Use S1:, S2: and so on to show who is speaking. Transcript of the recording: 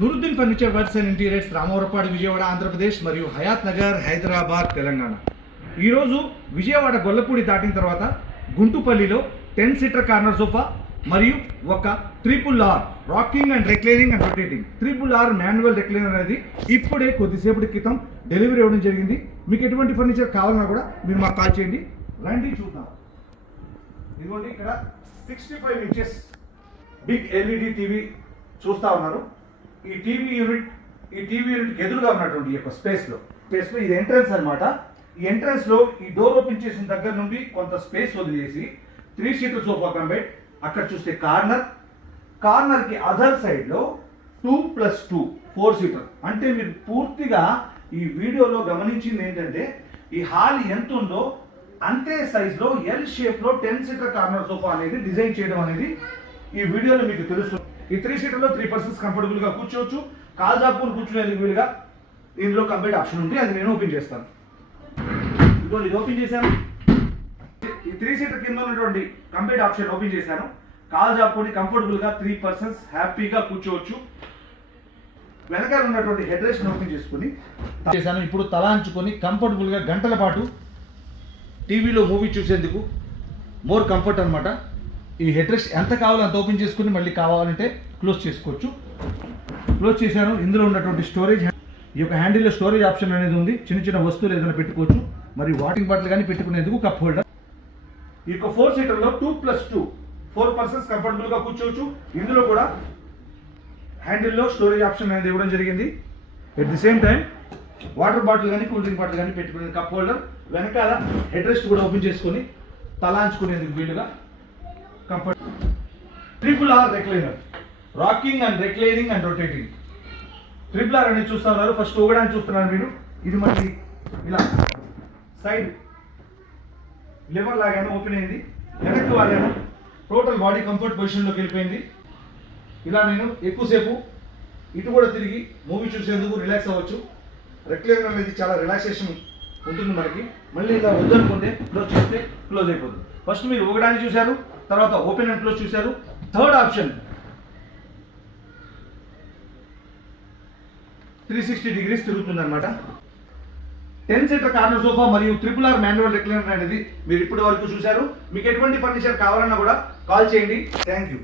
S1: Nooruddin furniture works and interiors Ramavarappadu Vijayawada Andhra Pradesh మరియు హయాత్ నగర్ హైదరాబాద్ తెలంగాణ. ఈరోజు విజయవాడ గొల్లపూడి దాటిన తర్వాత గుంటుపల్లిలో టెన్ సీటర్ కార్నర్ సోఫా మరియు ఒక triple R rocking and reclining and rotating. Triple R manual recliner అనేది ఇప్పుడే కొద్దిసేపటి క్రితం డెలివరీ ఇవ్వడం జరిగింది. మీకు ఎటువంటి ఫర్నిచర్ కావాలన్నా కూడా మీరు మాకు కాల్ చేయండి. రండి చూద్దాం. ఇదిగోండి ఇక్కడ sixty five inches big LED TV చూస్తా ఉన్నారు. ఈ టీవీ యూనిట్ ఈ టీవీ యూనిట్ ఎదురుగా ఉన్నటువంటి ఈ యొక్క స్పేస్లో స్పేస్లో ఇది ఎంట్రన్స్ అన్నమాట. ఈ ఎంట్రన్స్లో ఈ డోర్ ఓపెన్ చేసిన దగ్గర నుండి కొంత స్పేస్ వదిలేసి త్రీ సీటర్ సోఫా కంబైట్ అక్కడ చూస్తే కార్నర్ కార్నర్కి అదర్ సైడ్లో two plus two four seater అంటే మీరు పూర్తిగా ఈ వీడియోలో గమనించింది ఏంటంటే ఈ హాల్ ఎంత ఉందో అంతే సైజులో ఎల్ షేప్లో టెన్ సీటర్ కార్నర్ సోఫా అనేది డిజైన్ చేయడం అనేది ఈ వీడియోలో మీకు తెలుస్తుంది. ఈ త్రీ సీటర్లో త్రీ పర్సన్స్ కంఫర్టబుల్గా కూర్చోవచ్చు. కాల్ జాపుకుని కూర్చునేందుకు వీలుగా దీనిలో కంప్లీట్ ఆప్షన్ ఉంది. అది నేను ఓపెన్ చేస్తాను. ఇదిగో ఇది ఓపెన్ చేశాను. ఈ త్రీ సీటర్ కింద ఉన్నటువంటి కంప్లీట్ ఆప్షన్ ఓపెన్ చేశాను. కాల్ జాపుకొని కంఫర్టబుల్గా త్రీ పర్సన్స్ హ్యాపీగా కూర్చోవచ్చు. వెనకాల ఉన్నటువంటి హెడ్ రెస్ట్ ఓపెన్ చేసుకుని చేశాను. ఇప్పుడు తలాంచుకొని కంఫర్టబుల్గా గంటల పాటు టీవీలో మూవీ చూసేందుకు మోర్ కంఫర్ట్ అనమాట ఈ హెడ్ రెస్ట్ ఎంత కావాలో అంత ఓపెన్ చేసుకుని మళ్ళీ కావాలంటే క్లోజ్ చేసుకోవచ్చు. క్లోజ్ చేశాను. ఇందులో ఉన్నటువంటి స్టోరేజ్ ఈ యొక్క హ్యాండిల్లో స్టోరేజ్ ఆప్షన్ అనేది ఉంది. చిన్న చిన్న వస్తువులు ఏదైనా పెట్టుకోవచ్చు. మరి వాటింగ్ బాటిల్ కానీ పెట్టుకునేందుకు కప్ హోల్డర్. ఈ యొక్క four సీటర్లో two plus two. Four persons కంఫర్టబుల్గా కూర్చోవచ్చు. ఇందులో కూడా హ్యాండిల్లో స్టోరేజ్ ఆప్షన్ అనేది ఇవ్వడం జరిగింది. At the same time water bottle కానీ కూల్ డ్రింక్ బాటిల్ కానీ పెట్టుకునే కప్ హోల్డర్. వెనకాల హెడ్ రెస్ట్ కూడా ఓపెన్ చేసుకొని తలాంచుకునేందుకు వీలుగా comfort triple R recliner rocking and reclining and rotating triple R అనేది చూస్తా ఉన్నారు. ఫస్ట్ ఊగడానికి చూస్తున్నారు మీరు. ఇది మళ్ళీ ఇలా. సైడ్ లివర్ లాగాను ఓపెన్ అయింది. వెనక్కి వాగాను టోటల్ బాడీ కంఫర్ట్ పొజిషన్లోకి వెళ్ళిపోయింది. ఇలా నేను ఎక్కువసేపు ఇటు కూడా తిరిగి మూవీ చూసేందుకు రిలాక్స్ అవ్వచ్చు. రెక్లైనర్ అనేది చాలా రిలాక్సేషన్ ఉంటుంది మనకి. మళ్ళీ ఇలా వద్దనుకుంటే క్లోజ్ చేస్తే క్లోజ్ అయిపోతుంది. ఫస్ట్ మీరు ఊగడానికి చూశారు. తర్వాత ఓపెన్ అండ్ క్లోజ్ చూశారు. Third option three sixty degrees తిరుగుతుందన్నమాట. Ten seater corner sofa మరియు ట్రిపుల్ ఆర్ మాన్యువల్ రెక్లైనర్ అనేది మీరు ఇప్పటి వరకు చూశారు. మీకు ఎటువంటి ఫర్నిచర్ కావాలన్నా కూడా కాల్ చేయండి. Thank you